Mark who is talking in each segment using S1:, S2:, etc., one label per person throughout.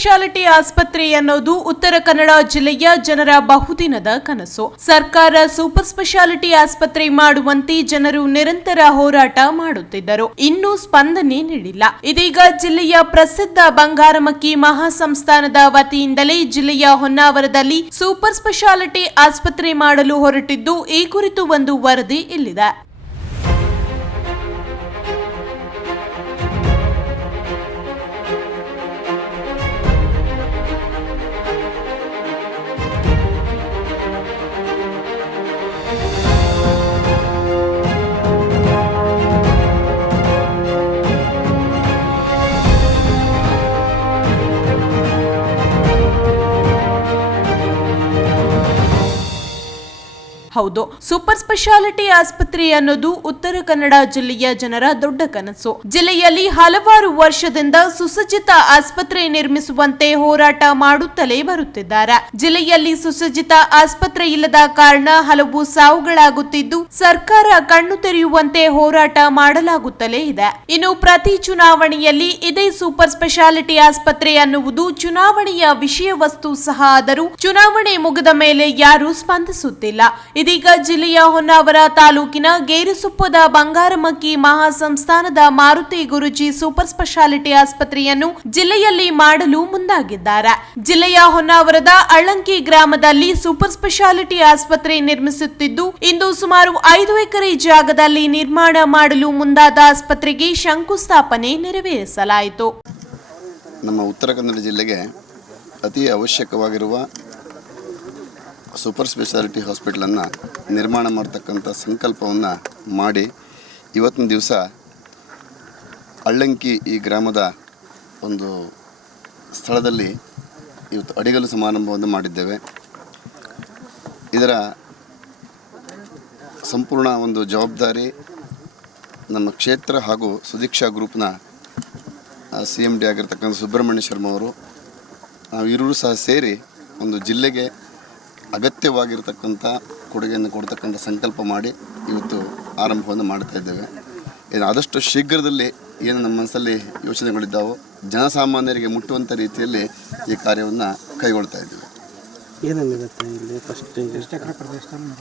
S1: Speciality ಆಸ್ಪತ್ರೆ ಅನ್ನೋದು ಉತ್ತರ ಕನ್ನಡ ಜಿಲ್ಲೆಯ ಜನರ ಬಹುದಿನದ ಕನಸು. ಸರ್ಕಾರ ಸೂಪರ್ ಸ್ಪೆಷಾಲಿಟಿ ಆಸ್ಪತ್ರೆ ಮಾಡುವಂತೆ ಜನರು ನಿರಂತರ ಹೋರಾಟ ಮಾಡುತ್ತಿದ್ದರು. ಇನ್ನೂ ಸ್ಪಂದನೆ ನೀಡಿಲ್ಲ. ಇದೀಗ ಜಿಲ್ಲೆಯ ಪ್ರಸಿದ್ಧ ಬಂಗಾರಮಕ್ಕಿ ಮಹಾಸಂಸ್ಥಾನದ ವತಿಯಿಂದಲೇ ಜಿಲ್ಲೆಯ ಹೊನ್ನಾವರದಲ್ಲಿ ಸೂಪರ್ ಸ್ಪೆಷಾಲಿಟಿ ಆಸ್ಪತ್ರೆ ಮಾಡಲು ಹೊರಟಿದ್ದು, ಈ ಕುರಿತು ಒಂದು ವರದಿ ಇಲ್ಲಿದೆ. ಹೌದು, ಸೂಪರ್ ಸ್ಪೆಷಾಲಿಟಿ ಆಸ್ಪತ್ರೆ ಅನ್ನೋದು ಉತ್ತರ ಕನ್ನಡ ಜಿಲ್ಲೆಯ ಜನರ ದೊಡ್ಡ ಕನಸು. ಜಿಲ್ಲೆಯಲ್ಲಿ ಹಲವಾರು ವರ್ಷದಿಂದ ಸುಸಜ್ಜಿತ ಆಸ್ಪತ್ರೆ ನಿರ್ಮಿಸುವಂತೆ ಹೋರಾಟ ಮಾಡುತ್ತಲೇ ಬರುತ್ತಿದ್ದಾರೆ. ಜಿಲ್ಲೆಯಲ್ಲಿ ಸುಸಜ್ಜಿತ ಆಸ್ಪತ್ರೆ ಇಲ್ಲದ ಕಾರಣ ಹಲವು ಸಾವುಗಳಾಗುತ್ತಿದ್ದು, ಸರ್ಕಾರ ಕಣ್ಣು ತೆರೆಯುವಂತೆ ಹೋರಾಟ ಮಾಡಲಾಗುತ್ತಲೇ ಇದೆ. ಇನ್ನು ಪ್ರತಿ ಚುನಾವಣೆಯಲ್ಲಿ ಇದೇ ಸೂಪರ್ ಸ್ಪೆಷಾಲಿಟಿ ಆಸ್ಪತ್ರೆ ಅನ್ನುವುದು ಚುನಾವಣೆಯ ವಿಷಯ ವಸ್ತು ಸಹ ಆದರೂ, ಚುನಾವಣೆ ಮುಗಿದ ಮೇಲೆ ಯಾರೂ ಸ್ಪಂದಿಸುತ್ತಿಲ್ಲ. ಇದೀಗ ಜಿಲ್ಲೆಯ ಹೊನ್ನಾವರ ತಾಲೂಕಿನ ಗೇರುಸುಪ್ಪದ ಬಂಗಾರಮಕ್ಕಿ ಮಹಾಸಂಸ್ಥಾನದ ಮಾರುತಿ ಗುರುಜಿ ಸೂಪರ್ ಸ್ಪೆಷಾಲಿಟಿ ಆಸ್ಪತ್ರೆಯನ್ನು ಜಿಲ್ಲೆಯಲ್ಲಿ ಮಾಡಲು ಮುಂದಾಗಿದ್ದಾರೆ. ಜಿಲ್ಲೆಯ ಹೊನ್ನಾವರದ ಅಳಂಕಿ ಗ್ರಾಮದಲ್ಲಿ ಸೂಪರ್ ಸ್ಪೆಷಾಲಿಟಿ ಆಸ್ಪತ್ರೆ ನಿರ್ಮಿಸುತ್ತಿದ್ದು, ಇಂದು ಸುಮಾರು ಐದು ಎಕರೆ ಜಾಗದಲ್ಲಿ ನಿರ್ಮಾಣ ಮಾಡಲು ಮುಂದಾದ ಆಸ್ಪತ್ರೆಗೆ ಶಂಕುಸ್ಥಾಪನೆ ನೆರವೇರಿಸಲಾಯಿತು.
S2: ನಮ್ಮ ಉತ್ತರ ಕನ್ನಡ ಜಿಲ್ಲೆಗೆ ಅತಿ ಅವಶ್ಯಕವಾಗಿರುವ ಸೂಪರ್ ಸ್ಪೆಷಾಲಿಟಿ ಹಾಸ್ಪಿಟ್ಲನ್ನು ನಿರ್ಮಾಣ ಮಾಡ್ತಕ್ಕಂಥ ಸಂಕಲ್ಪವನ್ನು ಮಾಡಿ ಇವತ್ತಿನ ದಿವಸ ಅಳ್ಳಂಕಿ ಈ ಗ್ರಾಮದ ಒಂದು ಸ್ಥಳದಲ್ಲಿ ಇವತ್ತು ಅಡಿಗಲು ಸಮಾರಂಭವನ್ನು ಮಾಡಿದ್ದೇವೆ. ಇದರ ಸಂಪೂರ್ಣ ಒಂದು ಜವಾಬ್ದಾರಿ ನಮ್ಮ ಕ್ಷೇತ್ರ ಹಾಗೂ ಸುದೀಕ್ಷಾ ಗ್ರೂಪ್ನ ಸಿ ಎಂ ಡಿ ಆಗಿರ್ತಕ್ಕಂಥ ಸುಬ್ರಹ್ಮಣ್ಯ ಶರ್ಮ ಅವರು ನಾವು ಇರುವರು ಸಹ ಸೇರಿ ಒಂದು ಜಿಲ್ಲೆಗೆ ಅಗತ್ಯವಾಗಿರ್ತಕ್ಕಂಥ ಕೊಡುಗೆಯನ್ನು ಕೊಡ್ತಕ್ಕಂಥ ಸಂಕಲ್ಪ ಮಾಡಿ ಇವತ್ತು ಆರಂಭವನ್ನು ಮಾಡ್ತಾ ಇದ್ದೇವೆ. ಇದು ಆದಷ್ಟು ಶೀಘ್ರದಲ್ಲಿ ಏನು ನಮ್ಮ ಮನಸ್ಸಲ್ಲಿ ಯೋಚನೆಗಳಿದ್ದಾವೋ ಜನಸಾಮಾನ್ಯರಿಗೆ ಮುಟ್ಟುವಂಥ ರೀತಿಯಲ್ಲಿ ಈ ಕಾರ್ಯವನ್ನು ಕೈಗೊಳ್ತಾ ಇದ್ದೇವೆ.
S3: ಏನೇನಿರುತ್ತೆ ಇಲ್ಲಿ ಫಸ್ಟ್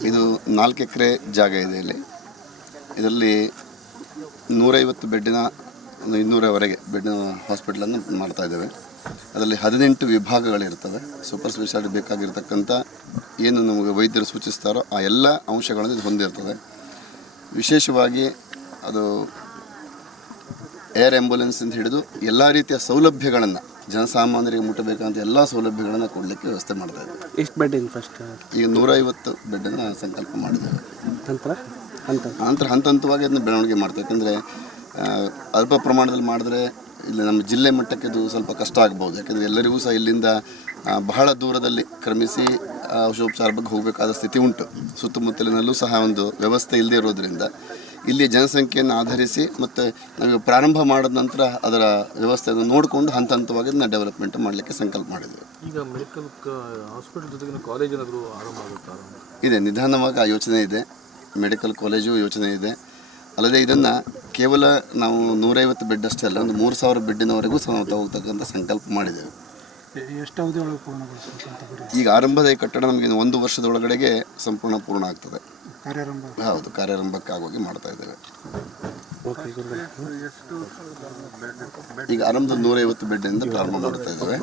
S2: ಇದು ನಾಲ್ಕು ಎಕರೆ ಜಾಗ ಇದೆ ಇಲ್ಲಿ. ಇದರಲ್ಲಿ ನೂರೈವತ್ತು ಬೆಡ್ಡಿನ ಇನ್ನೂರವರೆಗೆ ಬೆಡ್ ಹಾಸ್ಪಿಟ್ಲನ್ನು ಮಾಡ್ತಾ ಇದ್ದೇವೆ. ಅದರಲ್ಲಿ ಹದಿನೆಂಟು ವಿಭಾಗಗಳಿರ್ತವೆ ಸೂಪರ್ ಸ್ಪೆಷಾಲಿಟಿ ಬೇಕಾಗಿರ್ತಕ್ಕಂಥ ಏನು ನಮಗೆ ವೈದ್ಯರು ಸೂಚಿಸ್ತಾರೋ ಆ ಎಲ್ಲ ಅಂಶಗಳನ್ನು ಇದು ಹೊಂದಿರ್ತದೆ. ವಿಶೇಷವಾಗಿ ಅದು ಏರ್ ಆ್ಯಂಬುಲೆನ್ಸ್ ಅಂತ ಹಿಡಿದು ಎಲ್ಲ ರೀತಿಯ ಸೌಲಭ್ಯಗಳನ್ನು ಜನಸಾಮಾನ್ಯರಿಗೆ ಮುಟ್ಟಬೇಕಂತ ಎಲ್ಲ ಸೌಲಭ್ಯಗಳನ್ನು ಕೊಡಲಿಕ್ಕೆ ವ್ಯವಸ್ಥೆ ಮಾಡ್ತಾ ಇದ್ದೇವೆ.
S3: ಎಷ್ಟು ಬೆಡ್ ಇನ್ ಫಸ್ಟ್
S2: ಈಗ ನೂರೈವತ್ತು ಬೆಡ್ಡನ್ನು ಸಂಕಲ್ಪ ಮಾಡಿದ್ದೇವೆ.
S3: ನಂತರ? ಅಂತ
S2: ನಂತರ ಹಂತ ಹಂತವಾಗಿ ಅದನ್ನು ಬೆಳವಣಿಗೆ ಮಾಡ್ತಾ ಯಾಕಂದರೆ ಅಲ್ಪ ಪ್ರಮಾಣದಲ್ಲಿ ಮಾಡಿದ್ರೆ ಇಲ್ಲಿ ನಮ್ಮ ಜಿಲ್ಲೆ ಮಟ್ಟಕ್ಕೆ ಅದು ಸ್ವಲ್ಪ ಕಷ್ಟ ಆಗ್ಬೋದು. ಯಾಕೆಂದರೆ ಎಲ್ಲರಿಗೂ ಸಹ ಇಲ್ಲಿಂದ ಬಹಳ ದೂರದಲ್ಲಿ ಕ್ರಮಿಸಿ ಔಷಧೋಪಚಾರ ಬಗ್ಗೆ ಹೋಗಬೇಕಾದ ಸ್ಥಿತಿ ಉಂಟು. ಸುತ್ತಮುತ್ತಲಿನಲ್ಲೂ ಸಹ ಒಂದು ವ್ಯವಸ್ಥೆ ಇಲ್ಲದೆ ಇರೋದ್ರಿಂದ ಇಲ್ಲಿ ಜನಸಂಖ್ಯೆಯನ್ನು ಆಧರಿಸಿ ಮತ್ತು ನಾವು ಪ್ರಾರಂಭ ಮಾಡಿದ ನಂತರ ಅದರ ವ್ಯವಸ್ಥೆಯನ್ನು ನೋಡಿಕೊಂಡು ಹಂತ ಹಂತವಾಗಿ ಅದನ್ನು ಡೆವಲಪ್ಮೆಂಟ್ ಮಾಡಲಿಕ್ಕೆ ಸಂಕಲ್ಪ ಮಾಡಿದ್ದೇವೆ
S4: ಈಗ ಮೆಡಿಕಲ್ ಹಾಸ್ಪಿಟಲ್ ಜೊತೆಗಿನ ಕಾಲೇಜ್ ಏನಾದರೂ ಆರಂಭ ಆಗುತ್ತಾ
S2: ಇದೆ ನಿಧಾನವಾಗಿ ಆ ಯೋಚನೆ ಇದೆ. ಮೆಡಿಕಲ್ ಕಾಲೇಜು ಯೋಚನೆ ಇದೆ. ಅಲ್ಲದೆ ಇದನ್ನು ಕೇವಲ ನಾವು ನೂರೈವತ್ತು ಬೆಡ್ ಅಷ್ಟೇ ಅಲ್ಲ ಒಂದು ಮೂರು ಸಾವಿರ ಬೆಡ್ಡಿನವರೆಗೂ ಸಹ ನಾವು ತಗೋತಕ್ಕಂಥ ಸಂಕಲ್ಪ ಮಾಡಿದ್ದೇವೆ. ಈಗ ಆರಂಭದ ಈ ಕಟ್ಟಡ ನಮಗೆ ಒಂದು ಒಂದು ವರ್ಷದೊಳಗಡೆಗೆ ಸಂಪೂರ್ಣ ಪೂರ್ಣ ಆಗ್ತದೆ.
S3: ಕಾರ್ಯಾರಂಭ?
S2: ಹೌದು ಕಾರ್ಯಾರಂಭಕ್ಕೆ ಆಗೋಗಿ ಮಾಡ್ತಾ ಇದ್ದೇವೆ.
S3: ಓಕೆ
S2: ಈಗ ಆರಂಭದ ನೂರೈವತ್ತು ಬೆಡ್ಡಿಂದ ಪ್ರಾರಂಭ ಮಾಡ್ತಾ ಇದ್ದೇವೆ.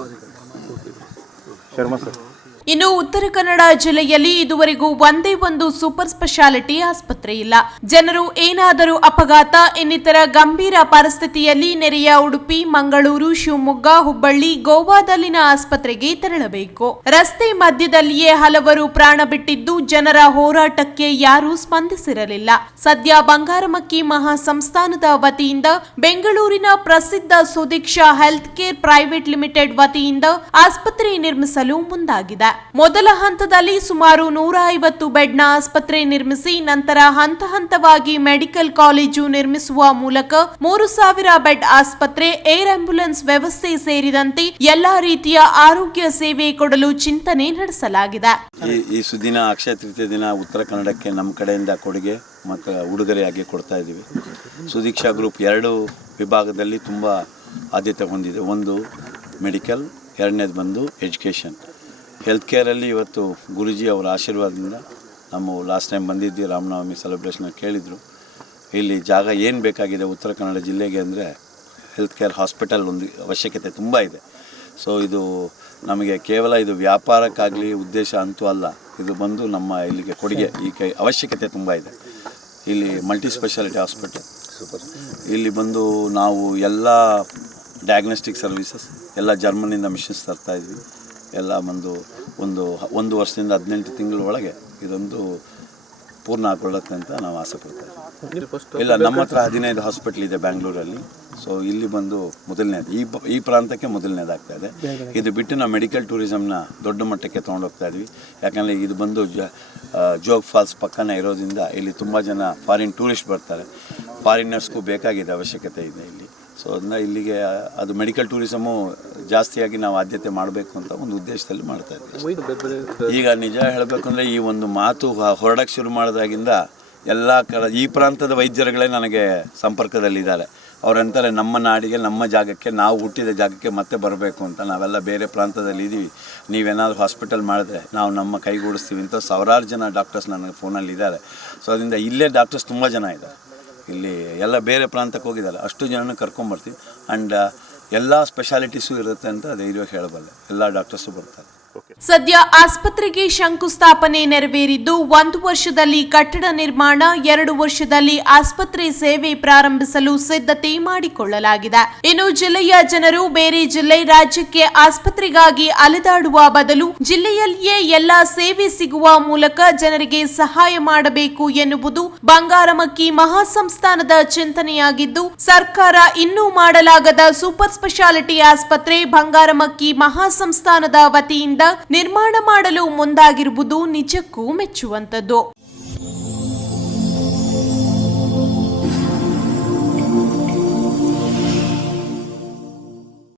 S1: ಇನ್ನು ಉತ್ತರ ಕನ್ನಡ ಜಿಲ್ಲೆಯಲ್ಲಿ ಇದುವರೆಗೂ ಒಂದೇ ಒಂದು ಸೂಪರ್ ಸ್ಪೆಷಾಲಿಟಿ ಆಸ್ಪತ್ರೆ ಇಲ್ಲ. ಜನರು ಏನಾದರೂ ಅಪಘಾತ, ಇನ್ನಿತರ ಗಂಭೀರ ಪರಿಸ್ಥಿತಿಯಲ್ಲಿ ನೆರೆಯ ಉಡುಪಿ, ಮಂಗಳೂರು, ಶಿವಮೊಗ್ಗ, ಹುಬ್ಬಳ್ಳಿ, ಗೋವಾದಲ್ಲಿನ ಆಸ್ಪತ್ರೆಗೆ ತೆರಳಬೇಕು. ರಸ್ತೆ ಮಧ್ಯದಲ್ಲಿಯೇ ಹಲವರು ಪ್ರಾಣ ಬಿಟ್ಟಿದ್ದು ಜನರ ಹೋರಾಟಕ್ಕೆ ಯಾರೂ ಸ್ಪಂದಿಸಿರಲಿಲ್ಲ. ಸದ್ಯ ಬಂಗಾರಮಕ್ಕಿ ಮಹಾಸಂಸ್ಥಾನದ ವತಿಯಿಂದ ಬೆಂಗಳೂರಿನ ಪ್ರಸಿದ್ಧ Sudiksha health care private limited ವತಿಯಿಂದ ಆಸ್ಪತ್ರೆ ನಿರ್ಮಿಸಲು ಮುಂದಾಗಿದೆ. ಮೊದಲ ಹಂತದಲ್ಲಿ ಸುಮಾರು ನೂರ ಐವತ್ತು ಬೆಡ್ನ ಆಸ್ಪತ್ರೆ ನಿರ್ಮಿಸಿ ನಂತರ ಹಂತ ಹಂತವಾಗಿ ಮೆಡಿಕಲ್ ಕಾಲೇಜು ನಿರ್ಮಿಸುವ ಮೂಲಕ ಮೂರು ಸಾವಿರ ಬೆಡ್ ಆಸ್ಪತ್ರೆ, ಏರ್ ಆಂಬ್ಯುಲೆನ್ಸ್ ವ್ಯವಸ್ಥೆ ಸೇರಿದಂತೆ ಎಲ್ಲಾ ರೀತಿಯ ಆರೋಗ್ಯ ಸೇವೆ ಕೊಡಲು ಚಿಂತನೆ ನಡೆಸಲಾಗಿದೆ.
S5: ಈ ಸುದಿನ ಅಕ್ಷಯ ತೃತೀಯ ದಿನ ಉತ್ತರ ಕನ್ನಡಕ್ಕೆ ನಮ್ಮ ಕಡೆಯಿಂದ ಕೊಡುಗೆ ಮತ್ತು ಉಡುಗೊರೆಯಾಗಿ ಕೊಡ್ತಾ ಇದ್ದೀವಿ. ಸುದೀಕ್ಷಾ ಗ್ರೂಪ್ ಎರಡು ವಿಭಾಗದಲ್ಲಿ ತುಂಬ ಆದ್ಯತೆ ಹೊಂದಿದೆ. ಒಂದು ಮೆಡಿಕಲ್, ಎರಡನೇದು ಬಂದು ಎಜುಕೇಷನ್. ಹೆಲ್ತ್ ಕೇರಲ್ಲಿ ಇವತ್ತು ಗುರುಜಿ ಅವರ ಆಶೀರ್ವಾದದಿಂದ ನಮ್ಮ ಲಾಸ್ಟ್ ಟೈಮ್ ಬಂದಿದ್ದು ರಾಮನವಮಿ ಸೆಲೆಬ್ರೇಷನ್ ಕೇಳಿದರು. ಇಲ್ಲಿ ಜಾಗ ಏನು ಬೇಕಾಗಿದೆ ಉತ್ತರ ಕನ್ನಡ ಜಿಲ್ಲೆಗೆ ಅಂದರೆ ಹೆಲ್ತ್ ಕೇರ್ ಹಾಸ್ಪಿಟಲ್ ಒಂದು ಅವಶ್ಯಕತೆ ತುಂಬ ಇದೆ. ಸೊ ಇದು ನಮಗೆ ಕೇವಲ ಇದು ವ್ಯಾಪಾರಕ್ಕಾಗಲಿ ಉದ್ದೇಶ ಅಂತೂ ಅಲ್ಲ ಇದು ಬಂದು ನಮ್ಮ ಇಲ್ಲಿಗೆ ಕೊಡುಗೆ ಈ ಕೈ ಅವಶ್ಯಕತೆ ತುಂಬ ಇದೆ. ಇಲ್ಲಿ ಮಲ್ಟಿ ಸ್ಪೆಷಾಲಿಟಿ ಹಾಸ್ಪಿಟಲ್ ಸೂಪರ್ ಇಲ್ಲಿ ಬಂದು ನಾವು ಎಲ್ಲ ಡಯಾಗ್ನೋಸ್ಟಿಕ್ ಸರ್ವಿಸಸ್ ಎಲ್ಲ ಜರ್ಮನಿಂದ ಮಿಷನ್ಸ್ ತರ್ತಾ ಇದ್ವಿ. ಎಲ್ಲ ಒಂದು ಒಂದು ಒಂದು ವರ್ಷದಿಂದ ಹದಿನೆಂಟು ತಿಂಗಳ ಒಳಗೆ ಇದೊಂದು ಪೂರ್ಣ ಹಾಕೊಳ್ಳುತ್ತೆ ಅಂತ ನಾವು ಆಸೆ ಪಡ್ತಾ ಇದ್ದೀವಿ. ಇಲ್ಲ ನಮ್ಮ ಹತ್ರ ಹದಿನೈದು ಹಾಸ್ಪಿಟ್ಲ್ ಇದೆ ಬ್ಯಾಂಗ್ಳೂರಲ್ಲಿ. ಸೊ ಇಲ್ಲಿ ಬಂದು ಮೊದಲನೇದು ಈ ಈ ಪ್ರಾಂತಕ್ಕೆ ಮೊದಲನೇದಾಗ್ತಾ ಇದೆ. ಇದು ಬಿಟ್ಟು ನಾವು ಮೆಡಿಕಲ್ ಟೂರಿಸಮ್ನ ದೊಡ್ಡ ಮಟ್ಟಕ್ಕೆ ತೊಗೊಂಡೋಗ್ತಾ ಇದ್ವಿ ಯಾಕಂದರೆ ಇದು ಬಂದು ಜ ಜೋಗ್ ಫಾಲ್ಸ್ ಪಕ್ಕನೇ ಇರೋದ್ರಿಂದ ಇಲ್ಲಿ ತುಂಬ ಜನ ಫಾರಿನ್ ಟೂರಿಸ್ಟ್ ಬರ್ತಾರೆ. ಫಾರಿನರ್ಸ್ಗೂ ಬೇಕಾಗಿದೆ ಅವಶ್ಯಕತೆ ಇದೆ ಇಲ್ಲಿ. ಸೊ ಅದನ್ನ ಇಲ್ಲಿಗೆ ಅದು ಮೆಡಿಕಲ್ ಟೂರಿಸಮು ಜಾಸ್ತಿಯಾಗಿ ನಾವು ಆದ್ಯತೆ ಮಾಡಬೇಕು ಅಂತ ಒಂದು ಉದ್ದೇಶದಲ್ಲಿ ಮಾಡ್ತಾ
S4: ಬೇರೆ
S5: ಈಗ ನಿಜ ಹೇಳಬೇಕು ಅಂದರೆ ಈ ಒಂದು ಮಾತು ಹೊರಡಕ್ಕೆ ಶುರು ಮಾಡಿದಾಗಿಂದ ಎಲ್ಲ ಕಡೆ ಈ ಪ್ರಾಂತದ ವೈದ್ಯರುಗಳೇ ನನಗೆ ಸಂಪರ್ಕದಲ್ಲಿದ್ದಾರೆ. ಅವರಂತಾರೆ ನಮ್ಮ ನಾಡಿಗೆ ನಮ್ಮ ಜಾಗಕ್ಕೆ ನಾವು ಹುಟ್ಟಿದ ಜಾಗಕ್ಕೆ ಮತ್ತೆ ಬರಬೇಕು ಅಂತ. ನಾವೆಲ್ಲ ಬೇರೆ ಪ್ರಾಂತದಲ್ಲಿ ಇದ್ದೀವಿ ನೀವೇನಾದರೂ ಹಾಸ್ಪಿಟಲ್ ಮಾಡಿದ್ರೆ ನಾವು ನಮ್ಮ ಕೈಗೂಡಿಸ್ತೀವಿ ಅಂತ ಸಾವಿರಾರು ಜನ ಡಾಕ್ಟರ್ಸ್ ನನಗೆ ಫೋನಲ್ಲಿ ಇದ್ದಾರೆ. ಸೊ ಅದರಿಂದ ಇಲ್ಲೇ ಡಾಕ್ಟರ್ಸ್ ತುಂಬ ಜನ ಇದ್ದಾರೆ. ಇಲ್ಲಿ ಎಲ್ಲ ಬೇರೆ ಪ್ರಾಂತಕ್ಕೆ ಹೋಗಿದ್ದಾರೆ. ಅಷ್ಟು ಜನನ ಕರ್ಕೊಂಬರ್ತೀವಿ. ಆ್ಯಂಡ್ ಎಲ್ಲ ಸ್ಪೆಷಾಲಿಟೀಸು ಇರುತ್ತೆ ಅಂತ ಧೈರ್ಯವಾಗಿ ಹೇಳಬಲ್ಲೆ. ಎಲ್ಲ ಡಾಕ್ಟರ್ಸು ಬರ್ತಾರೆ.
S1: ಸದ್ಯ ಆಸ್ಪತ್ರೆಗೆ ಶಂಕುಸ್ಥಾಪನೆ ನೆರವೇರಿದ್ದು ಒಂದು ವರ್ಷದಲ್ಲಿ ಕಟ್ಟಡ ನಿರ್ಮಾಣ, ಎರಡು ವರ್ಷದಲ್ಲಿ ಆಸ್ಪತ್ರೆ ಸೇವೆ ಪ್ರಾರಂಭಿಸಲು ಸಿದ್ಧತೆ ಮಾಡಿಕೊಳ್ಳಲಾಗಿದೆ. ಇನ್ನು ಜಿಲ್ಲೆಯ ಜನರು ಬೇರೆ ಜಿಲ್ಲೆ ರಾಜ್ಯಕ್ಕೆ ಆಸ್ಪತ್ರೆಗಾಗಿ ಅಲೆದಾಡುವ ಬದಲು ಜಿಲ್ಲೆಯಲ್ಲಿಯೇ ಎಲ್ಲಾ ಸೇವೆ ಸಿಗುವ ಮೂಲಕ ಜನರಿಗೆ ಸಹಾಯ ಮಾಡಬೇಕು ಎನ್ನುವುದು ಬಂಗಾರಮಕ್ಕಿ ಮಹಾಸಂಸ್ಥಾನದ ಚಿಂತನೆಯಾಗಿದ್ದು, ಸರ್ಕಾರ ಇನ್ನೂ ಮಾಡಲಾಗದ ಸೂಪರ್ ಸ್ಪೆಷಾಲಿಟಿ ಆಸ್ಪತ್ರೆ ಬಂಗಾರಮಕ್ಕಿ ಮಹಾಸಂಸ್ಥಾನದ ವತಿಯಿಂದ ನಿರ್ಮಾಣ ಮಾಡಲು ಮುಂದಾಗಿರುವುದು ನಿಜಕ್ಕೂ ಮೆಚ್ಚುವಂತದ್ದು